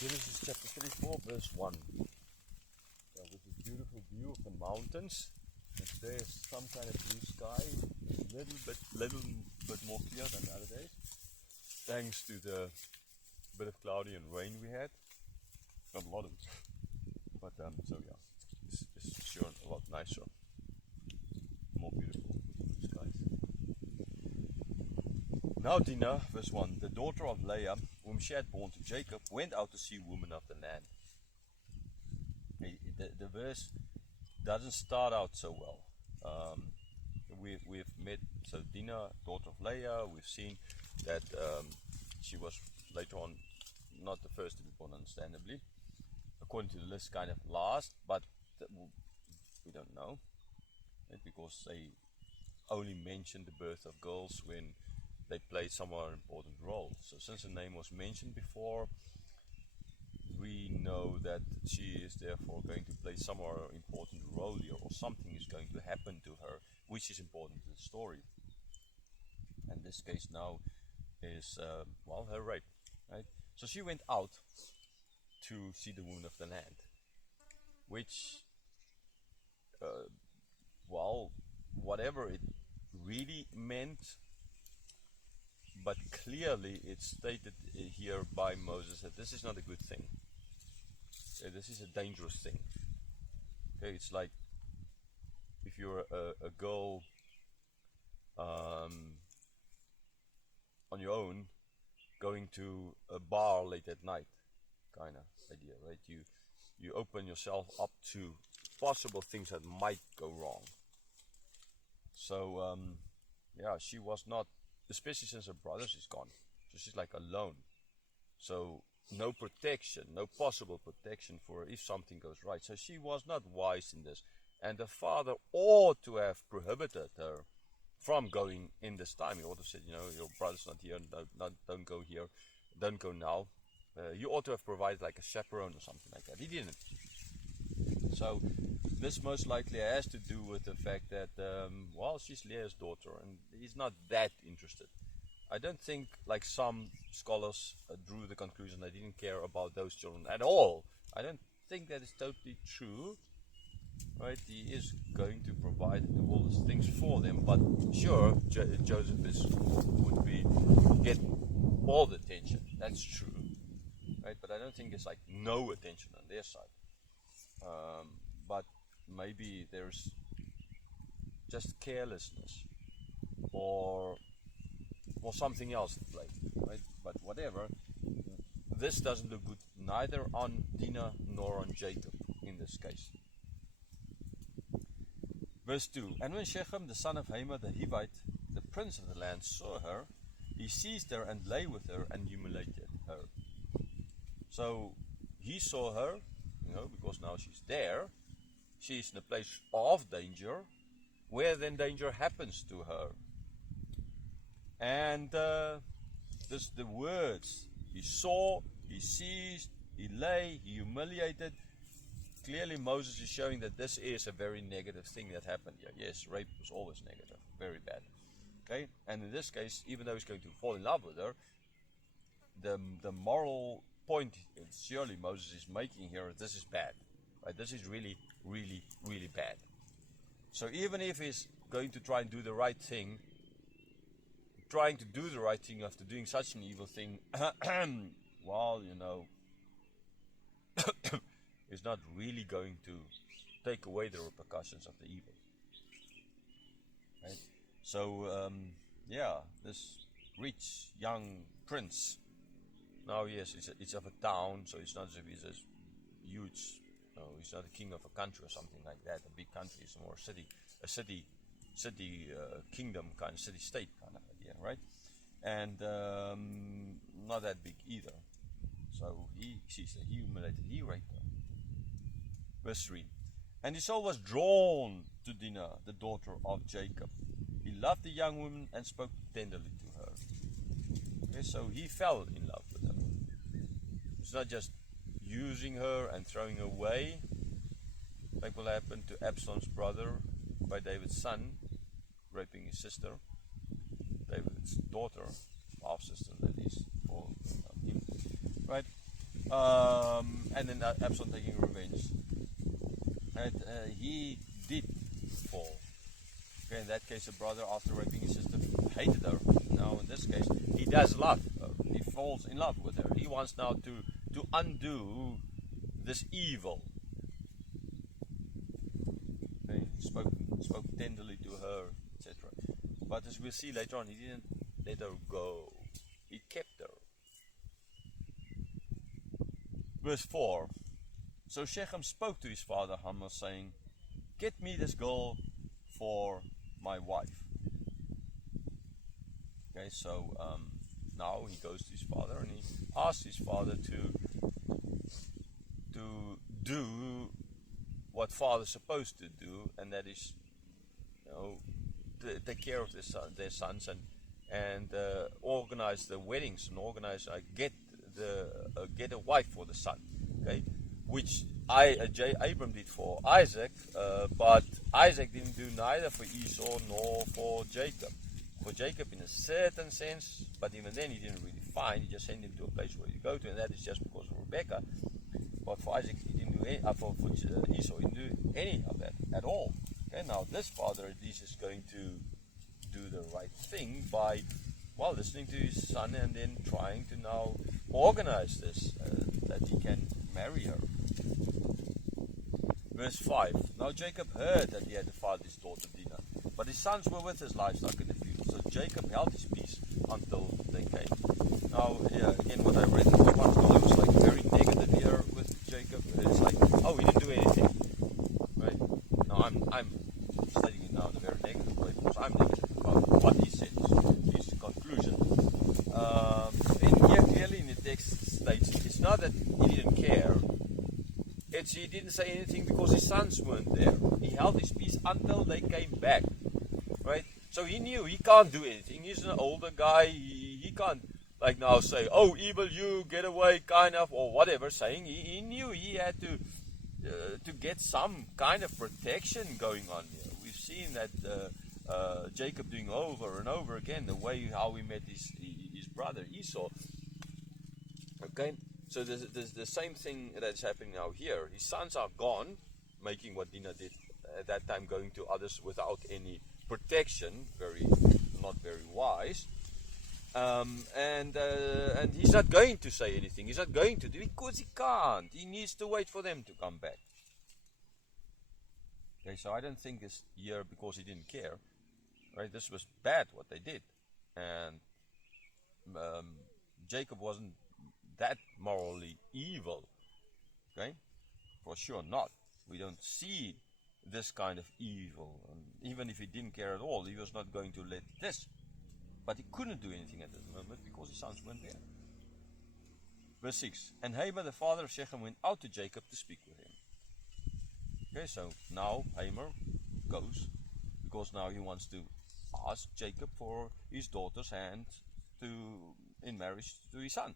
Genesis chapter 34, verse 1. So with this beautiful view of the mountains, and there's some kind of blue sky, little bit more clear than the other days, thanks to the bit of cloudy and rain we had. Not a lot of it, but so yeah, it's sure a lot nicer, more beautiful skies. Now Dinah, verse 1, the daughter of Leah, whom she had born to Jacob, went out to see women of the land. The verse doesn't start out so well. We've met, so Dinah, daughter of Leah, we've seen that she was later on not the first to be born, understandably. According to the list, kind of last, but we don't know. Because they only mention the birth of girls when they play somewhat an important role. So since her name was mentioned before, we know that she is therefore going to play somewhat an important role here, or something is going to happen to her, which is important to the story. And this case now is, her rape, right? So she went out to see the woman of the land, which, whatever it really meant, but clearly it's stated here by Moses that this is not a good thing. This is a dangerous thing. Okay, it's like if you're a girl on your own going to a bar late at night, kind of idea, right? You open yourself up to possible things that might go wrong. So she was not, especially since her brothers is gone, so she's like alone. So no protection, no possible protection for her if something goes right. So she was not wise in this, and the father ought to have prohibited her from going in this time. He ought to have said, your brother's not here, don't go here, don't go now. You ought to have provided like a chaperone or something like that. He didn't. So this most likely has to do with the fact that, she's Leah's daughter, and he's not that interested. I don't think, like some scholars drew the conclusion, they didn't care about those children at all. I don't think that is totally true, right? He is going to provide all these things for them, but sure, Joseph would get all the attention. That's true, right? But I don't think it's like no attention on their side. But maybe there's just carelessness or something else at play, right? But whatever, this doesn't look good neither on Dinah nor on Jacob in this case. Verse 2, and when Shechem, the son of Hamor the Hivite, the prince of the land, saw her, he seized her and lay with her and humiliated her. So he saw her, because now she's there. She's in a place of danger, where then danger happens to her. And the words, he saw, he seized, he lay, he humiliated. Clearly Moses is showing that this is a very negative thing that happened here. Yes, rape was always negative, very bad. Okay, and in this case, even though he's going to fall in love with her, the moral point surely Moses is making here, this is bad. Right? This is really, really, really bad. So even if he's going to try and do the right thing, trying to do the right thing after doing such an evil thing, is not really going to take away the repercussions of the evil. Right? So, this rich young prince, now yes, it's of a town, so it's not as if he's a huge, he's not a king of a country or something like that. A big country is more a city kingdom kind of city-state kind of idea, right? And not that big either. So he humiliated, he raped her. Verse 3, and his soul was drawn to Dinah, the daughter of Jacob. He loved the young woman and spoke tenderly to her. Okay, so he fell in love with her. It's not just using her and throwing her away, like what happened to Absalom's brother by David's son, raping his sister, David's daughter, half sister that is, for him, right? And then Absalom taking revenge. And he did fall. Okay, in that case, the brother, after raping his sister, hated her. Now, in this case, he does love her. He falls in love with her. He wants now to undo this evil. Okay, spoke tenderly to her, etc. But as we'll see later on, he didn't let her go. He kept her. Verse 4. So Shechem spoke to his father Hamor, saying, "Get me this girl for my wife." Okay, so now he goes to his father and he asks his father to do what father's supposed to do, and that is, take care of their sons and organize the weddings and organize get a wife for the son. Okay, which Abram did for Isaac, but Isaac didn't do neither for Esau nor for Jacob. For Jacob in a certain sense, but even then he didn't really find. He just sent him to a place where you go to, and that is just because of Rebekah. But for Isaac, he didn't do any. For Esau, he didn't do any of that at all. Okay, now this father at least is going to do the right thing by, listening to his son and then trying to now organize this that he can marry her. Verse 5. Now Jacob heard that he had fathered his daughter Dinah, but his sons were with his livestock in the field. So Jacob held his peace until they came. Now, again, what I read in the past, I was like very negative here with Jacob. It's like, oh, he didn't do anything, right? Now I'm stating it now in a very negative way because I'm negative about what he said, his conclusion. And here clearly in the text states it's not that he didn't care. He didn't say anything because his sons weren't there. He held his peace until they came back, right? So he knew he can't do anything. He's an older guy. He can't like now say, "Oh, evil you, get away," kind of, or whatever. Saying he knew he had to get some kind of protection going on here. We've seen that Jacob doing over and over again the way how he met his brother Esau. Okay. So there's the same thing that's happening now here. His sons are gone, making what Dinah did at that time, going to others without any protection, not very wise. And he's not going to say anything. He's not going to do it because he can't. He needs to wait for them to come back. Okay, so I don't think it's here because he didn't care. Right? This was bad what they did, and Jacob wasn't that morally evil, okay? For sure not. We don't see this kind of evil. And even if he didn't care at all, he was not going to let this. But he couldn't do anything at this moment because his sons weren't there. Verse 6. And Hamor, the father of Shechem, went out to Jacob to speak with him. Okay, so now Hamor goes because now he wants to ask Jacob for his daughter's hand in marriage to his son.